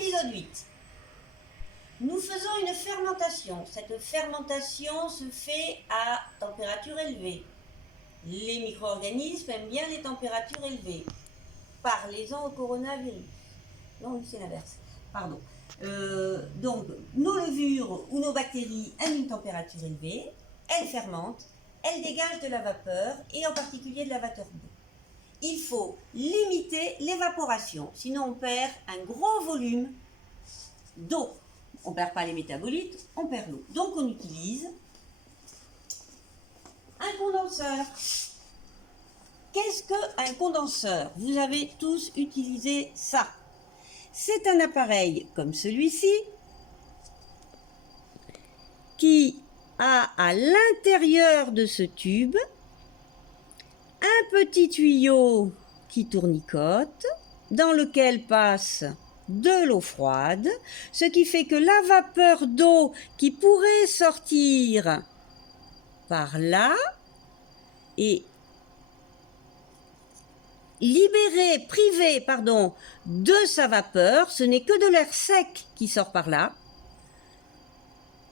Épisode 8. Nous faisons une fermentation. Cette fermentation se fait à température élevée. Les micro-organismes aiment bien les températures élevées. Parlez-en au coronavirus. Non, c'est l'inverse. Pardon. Donc, nos levures ou nos bactéries aiment une température élevée. Elles fermentent. Elles dégagent de la vapeur et en particulier de la vapeur d'eau. Il faut limiter l'évaporation, sinon on perd un gros volume d'eau. On ne perd pas les métabolites, on perd l'eau. Donc on utilise un condenseur. Qu'est-ce qu'un condenseur? Vous avez tous utilisé ça. C'est un appareil comme celui-ci qui a à l'intérieur de ce tube un petit tuyau qui tournicote, dans lequel passe de l'eau froide, ce qui fait que la vapeur d'eau qui pourrait sortir par là est privée de sa vapeur. Ce n'est que de l'air sec qui sort par là.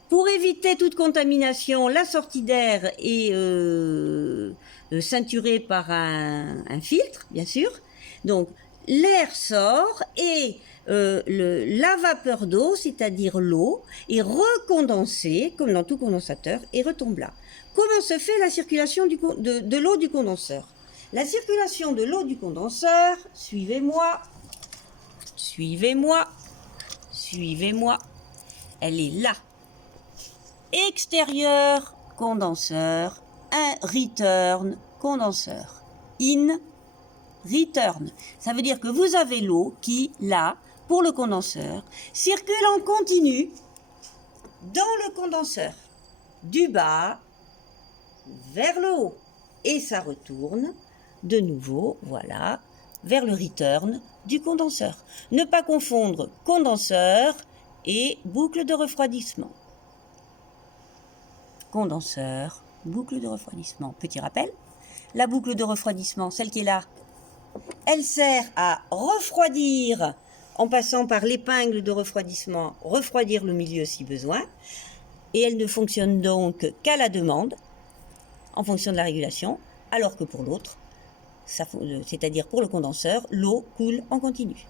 Pour éviter toute contamination, la sortie d'air est ceinturée par un filtre, bien sûr. Donc, l'air sort et la vapeur d'eau, c'est-à-dire l'eau, est recondensée, comme dans tout condensateur, et retombe là. Comment se fait la circulation de l'eau du condenseur? La circulation de l'eau du condenseur, suivez-moi, elle est là. Extérieur, condenseur, un return, condenseur. In, return. Ça veut dire que vous avez l'eau qui, là, pour le condenseur, circule en continu dans le condenseur, du bas vers le haut. Et ça retourne de nouveau, voilà, vers le return du condenseur. Ne pas confondre condenseur et boucle de refroidissement. Condenseur, boucle de refroidissement. Petit rappel, la boucle de refroidissement, celle qui est là, elle sert à refroidir, en passant par l'épingle de refroidissement, refroidir le milieu si besoin, et elle ne fonctionne donc qu'à la demande, en fonction de la régulation, alors que pour l'autre, c'est-à-dire pour le condenseur, l'eau coule en continu.